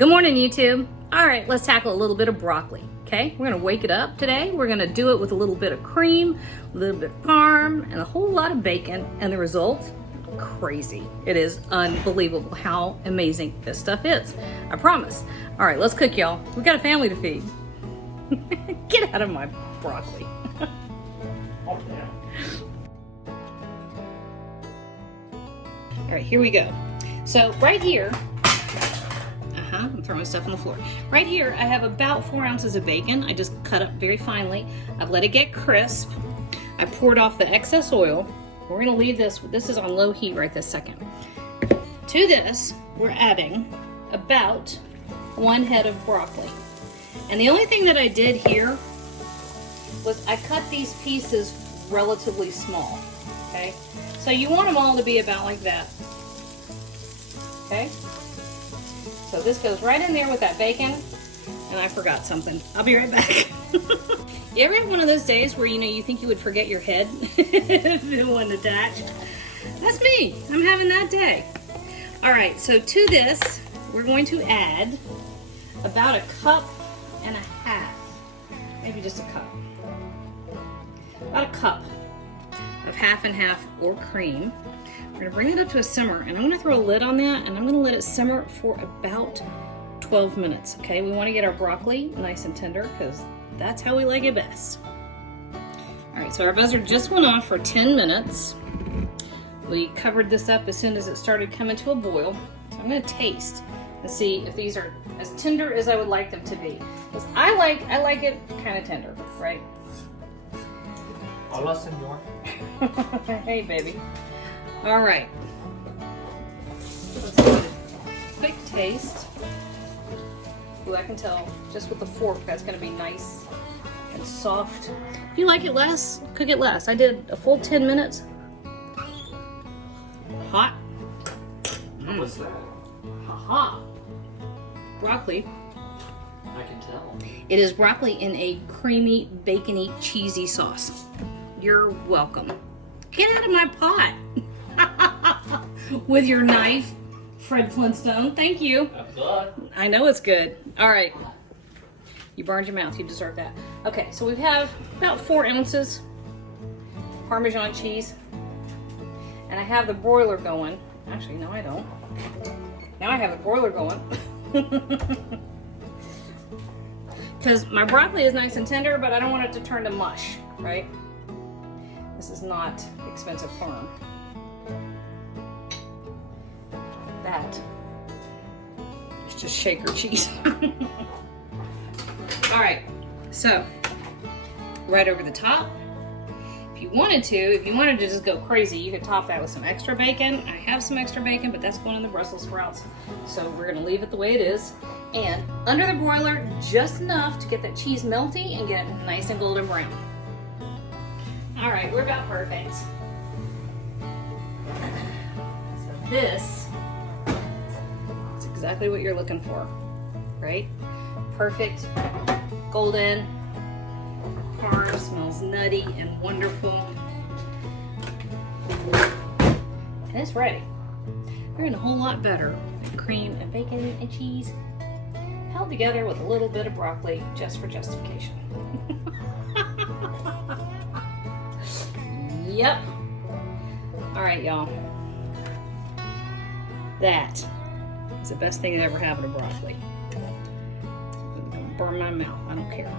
Good morning, YouTube. All right, let's tackle a little bit of broccoli, okay? We're gonna wake it up today. We're gonna do it with a little bit of cream, a little bit of parm, and a whole lot of bacon. And the result, crazy. It is unbelievable how amazing this stuff is. I promise. All right, let's cook, y'all. We got a family to feed. Get out of my broccoli. All right, here we go. So right here, I'm throwing stuff on the floor. Right here, I have about 4 ounces of bacon. I just cut up very finely. I've let it get crisp. I poured off the excess oil. We're gonna leave this is on low heat right this second. To this, we're adding about 1 head of broccoli. And the only thing that I did here was I cut these pieces relatively small, okay? So you want them all to be about like that, okay? So this goes right in there with that bacon, and I forgot something. I'll be right back. You ever have one of those days where you think you would forget your head if it wasn't attached? That's me. I'm having that day. All right, so to this, we're going to add about 1.5 cups, maybe just a cup. About 1 cup of half and half or cream. We're gonna bring it up to a simmer, and I'm gonna throw a lid on that, and I'm gonna let it simmer for about 12 minutes, okay? We wanna get our broccoli nice and tender, because that's how we like it best. All right, so our buzzer just went off for 10 minutes. We covered this up as soon as it started coming to a boil. So I'm gonna taste and see if these are as tender as I would like them to be. Because I like it kind of tender, right? Hola, senor. Hey, baby. All right. Let's do a quick taste. Ooh, I can tell just with the fork that's going to be nice and soft. If you like it less, cook it less. I did a full 10 minutes. Hot. What's that? Ha-ha. Broccoli. I can tell. It is broccoli in a creamy, bacony, cheesy sauce. You're welcome. Get out of my pot. With your knife, Fred Flintstone. Thank you. That's good. I know it's good. All right. You burned your mouth. You deserve that. Okay, so we have about 4 ounces Parmesan cheese. And I have the broiler going. Actually, no, I don't. Now I have the broiler going. Because my broccoli is nice and tender, but I don't want it to turn to mush, right? This is not expensive farm. That is just shaker cheese. All right, so right over the top. If you wanted to just go crazy, you could top that with some extra bacon. I have some extra bacon, but that's going in the Brussels sprouts. So we're gonna leave it the way it is. And under the broiler, just enough to get that cheese melty and get it nice and golden brown. All right, we're about perfect. So this is exactly what you're looking for, right? Perfect, golden, parm smells nutty and wonderful. And it's ready. They're in a whole lot better than cream and bacon and cheese held together with a little bit of broccoli just for justification. Yep. All right, y'all. That is the best thing that ever happened to broccoli. I'm gonna burn my mouth. I don't care.